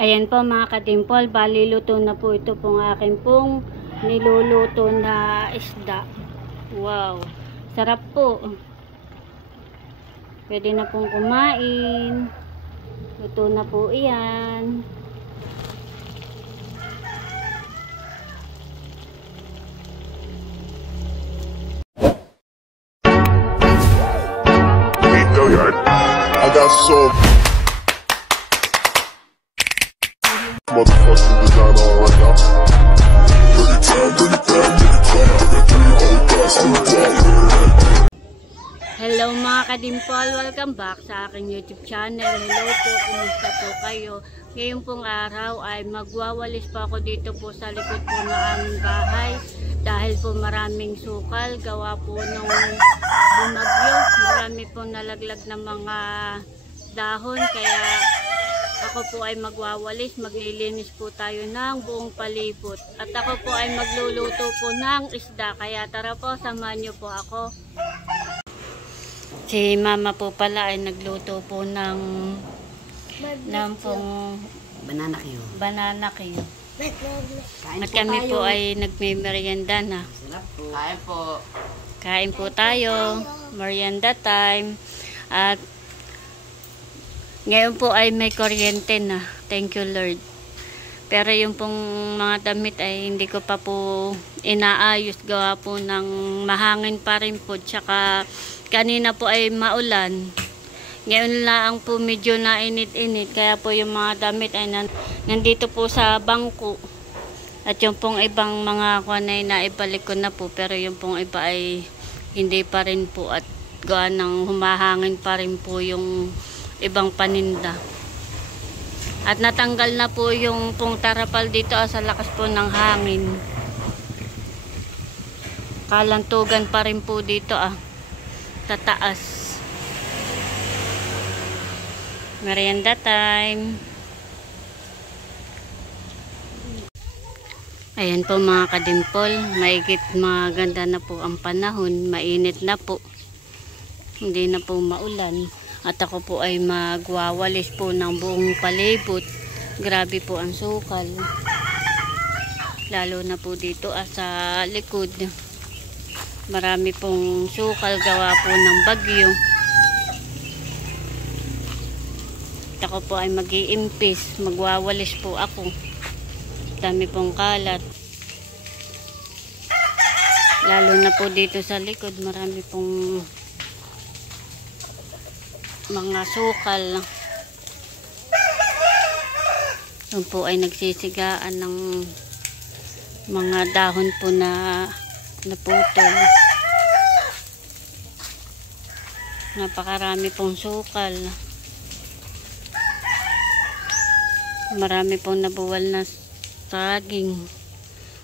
Ayan po mga kadimpol, bali luto na po ito pong akin pong niluluto na isda. Wow, sarap po. Pwede na pong kumain. Luto na po iyan. I got so motherfucking design on right now. Hello mga kadimpol, welcome back sa aking YouTube channel. Hello po, kumusta po kayo? Ngayong pong araw ay magwawalis pa ako dito po sa likod po ng aming bahay dahil po maraming sukal, gawa po nung bumagyo. Marami pong nalaglag na mga dahon, kaya ako po ay magwawalis, maglilinis po tayo ng buong palibot. At ako po ay magluluto po ng isda, kaya tara po, samahan niyo po ako. Si mama po pala ay nagluto po ng pong banana Q. At kami po ay nagme-merienda na. Kain po. Kain po tayo. Merienda time. At ngayon po ay may kuryente na. Thank you Lord. Pero yung pong mga damit ay hindi ko pa po inaayos. Gawa po ng mahangin pa rin po. Tsaka kanina po ay maulan. Ngayon lang po medyo nainit-init. Kaya po yung mga damit ay nandito po sa bangko. At yung pong ibang mga kuwanay na ibalik ko na po. Pero yung pong iba ay hindi pa rin po. At gawa ng humahangin pa rin po yung ibang paninda. At natanggal na po yung pong tarapal dito sa lakas po ng hangin. Kalantugan pa rin po dito tataas. Merienda time. Ayan po mga kadimpol, maigit maganda na po ang panahon, mainit na po. Hindi na po maulan. At ako po ay magwawalis po ng buong palibot. Grabe po ang sukal. Lalo na po dito sa likod. Marami pong sukal gawa po ng bagyo. At ako po ay mag-iimpis. Magwawalis po ako. Dami pong kalat. Lalo na po dito sa likod. Marami pong mga sukal. Doon po ay nagsisigaan ng mga dahon po na naputol. Napakarami pong sukal. Marami pong nabuwal na saging.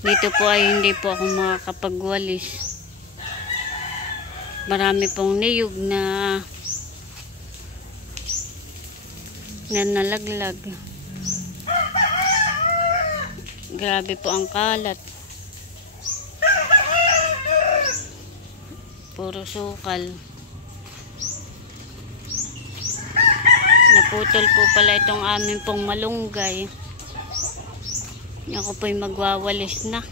Dito po ay hindi po ako makakapagwalis. Marami pong niyog na nalaglag. Grabe po ang kalat. Puro sukal. Naputol po pala itong amin pong malunggay. Ako po'y magwawalis na.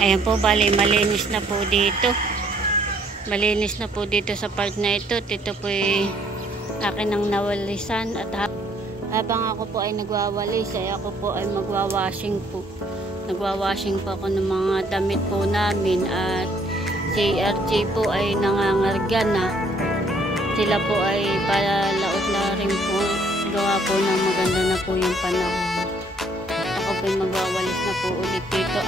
Ayan po, bali malinis na po dito. Malinis na po dito sa part na ito. Ito po akin ang nawalisan. At habang ako po ay nagwawalis, ay ako po ay magwawashing po. Nagwawashing po ako ng mga damit po namin. At si RJ po ay nangangarga na. Sila po ay palalaot na rin po. Gawa po ng maganda na po yung panahon. Ako po ay magwawalis na po ulit dito.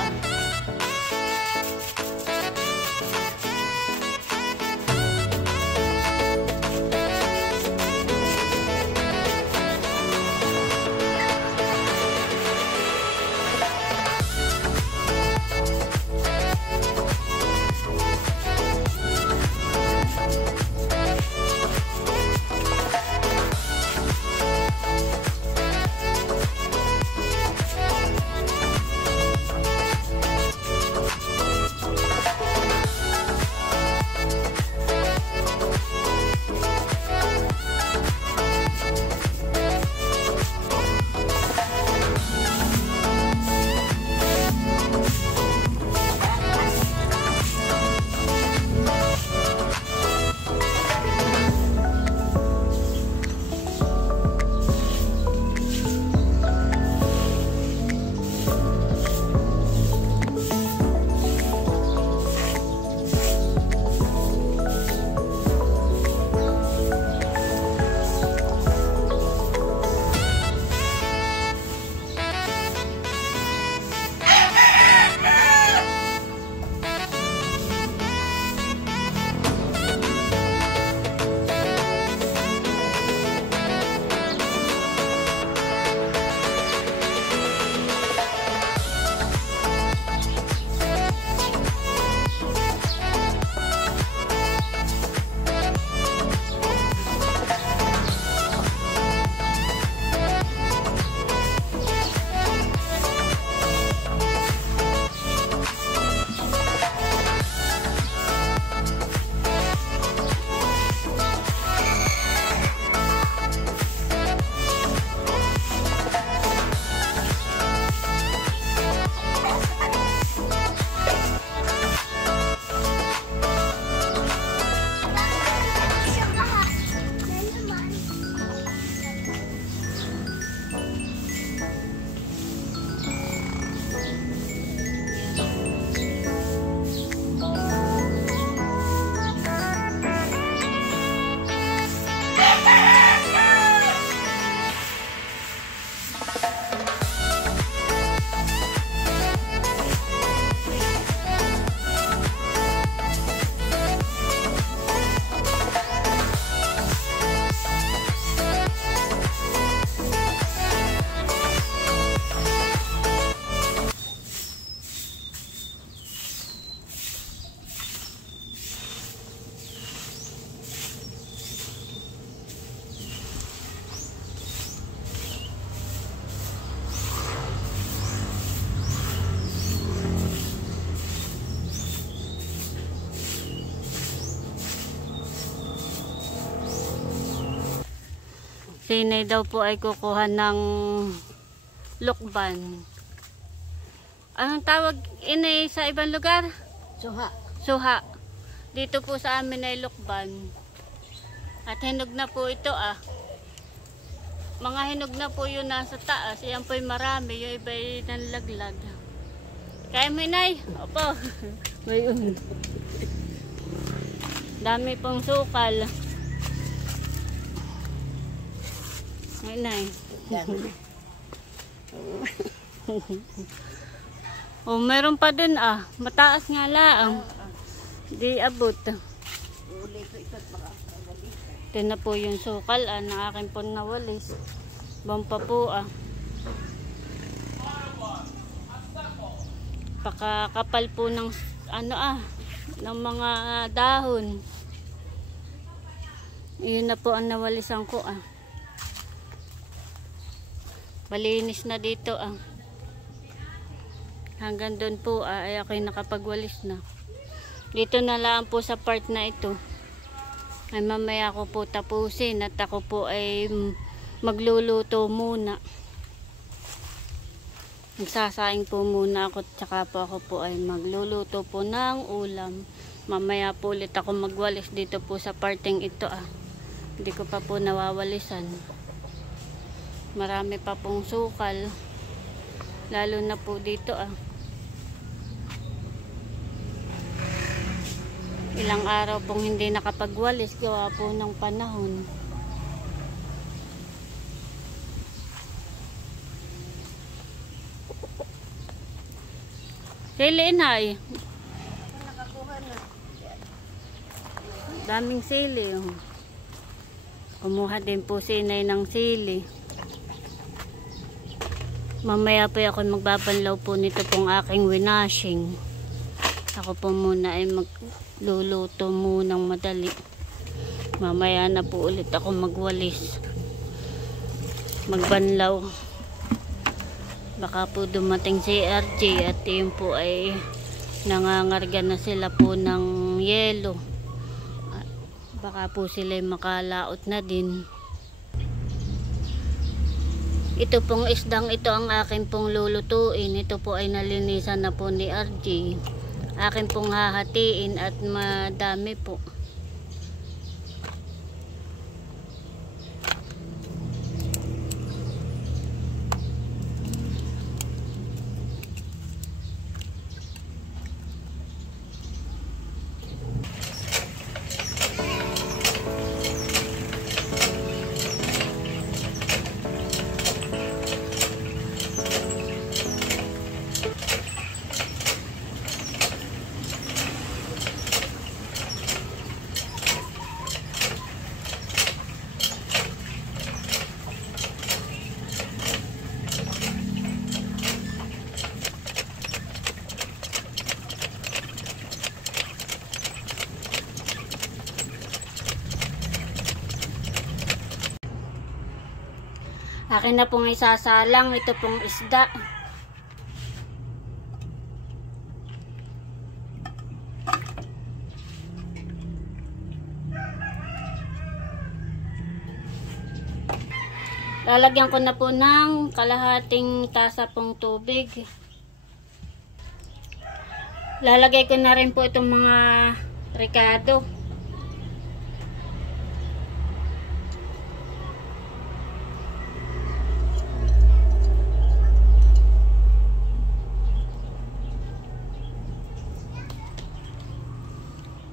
Si Inay daw po ay kukuha ng lukban. Anong tawag, Inay, sa ibang lugar? Suha. Suha. Dito po sa amin ay lukban. At hinog na po ito Mga hinog na po yun nasa taas. Yan po marami. Yung iba ay nanlaglag. Kaya mo, Inay? Opo. Mayroon. Dami pong sukal. Inay. Oh, meron pa dun mataas nga lang. Di abot. Ito na po yung sukal na akin po nawalis. Bampa po Pakakapal po ng ng mga dahon. Iyon na po ang nawalisan ko Malinis na dito Hanggang doon po ay ako'y nakapagwalis na. Dito na lang po sa part na ito. Ay mamaya ko po tapusin at ako po ay magluluto muna. Magsasaing po muna ako, tsaka po ako po ay magluluto po ng ulam. Mamaya po ulit ako magwalis dito po sa parteng ito Hindi ko pa po nawawalisan. Marami pa pong sukal. Lalo na po dito Ilang araw pong hindi nakapagwalis gawa po ng panahon. Sili na daming sili Kumuha din po si inay ng sili. Mamaya po ako magbabanlaw po nito pong aking winashing. Ako po muna ay magluluto munang madali. Mamaya na po ulit ako magwalis, magbanlaw. Baka po dumating si RJ at yun po ay nangangarga na sila po ng yelo. Baka po sila makalaot na din. Ito pong isdang ito ang akin pong lulutuin. Ito po ay nalinisan na po ni RJ. Akin pong hahatiin at madami po. Akin na pong isasalang ito pong isda. Lalagyan ko na po ng kalahating tasa pong tubig. Lalagay ko na rin po itong mga ricado.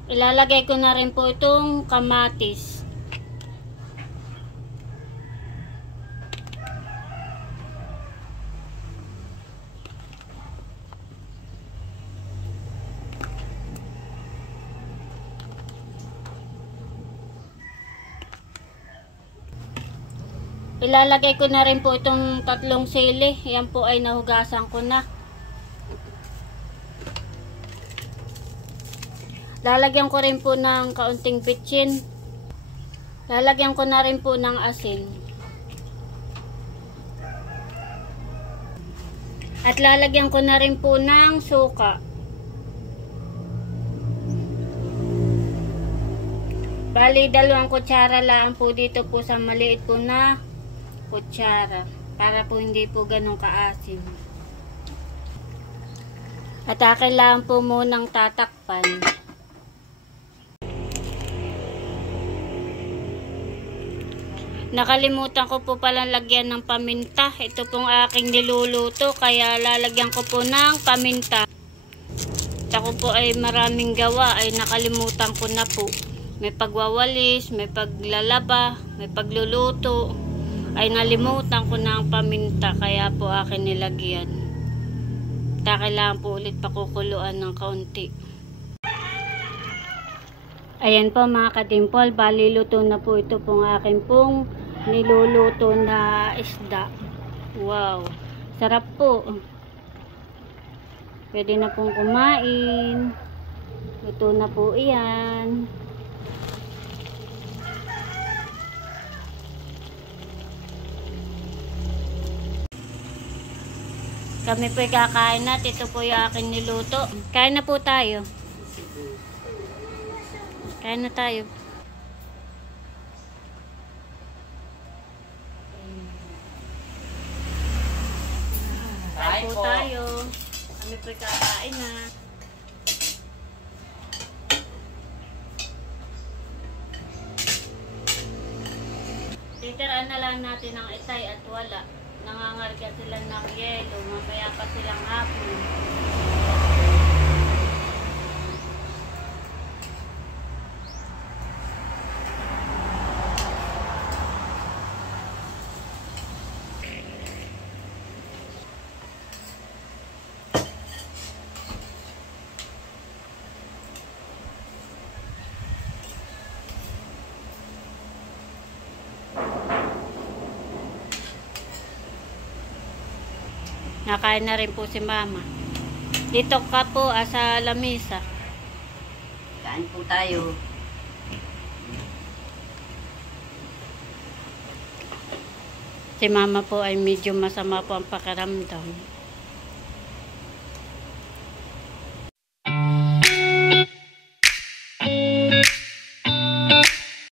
Ilalagay ko na rin po itong kamatis. Ilalagay ko na rin po itong 3 sili. Yan po ay nahugasan ko na. Lalagyan ko rin po ng kaunting bitchin. Lalagyan ko na rin po ng asin. At lalagyan ko na rin po ng suka. Bali, 2 kutsara lang po dito po sa maliit po na kutsara. Para po hindi po ganun kaasim. At kailangan po munang tatakpan. Nakalimutan ko po palang lagyan ng paminta. Ito pong aking niluluto, kaya lalagyan ko po ng paminta. Ako po ay maraming gawa, ay nakalimutan ko na po. May pagwawalis, may paglalaba, may pagluluto. Ay nalimutan ko na ang paminta, kaya po akin nilagyan. Kailangan po ulit pakukuluan ng kaunti. Ayan po mga kadimpol, bali luto na po ito pong akin pong niluluto na isda. Wow, sarap po. Pwede na pong kumain. Luto na po iyan. Kami po kakain na. Ito po yung akin niluto. Kain na po tayo. Kain na tayo. Kain po po kakain na. Titiraan na lang natin ang itay at wala. Nangangarga sila ng yelo. Mamaya pa silang hapon. Nakain na rin po si Mama. Dito ka po sa lamisa. Kain po tayo. Si Mama po ay medyo masama po ang pakiramdam.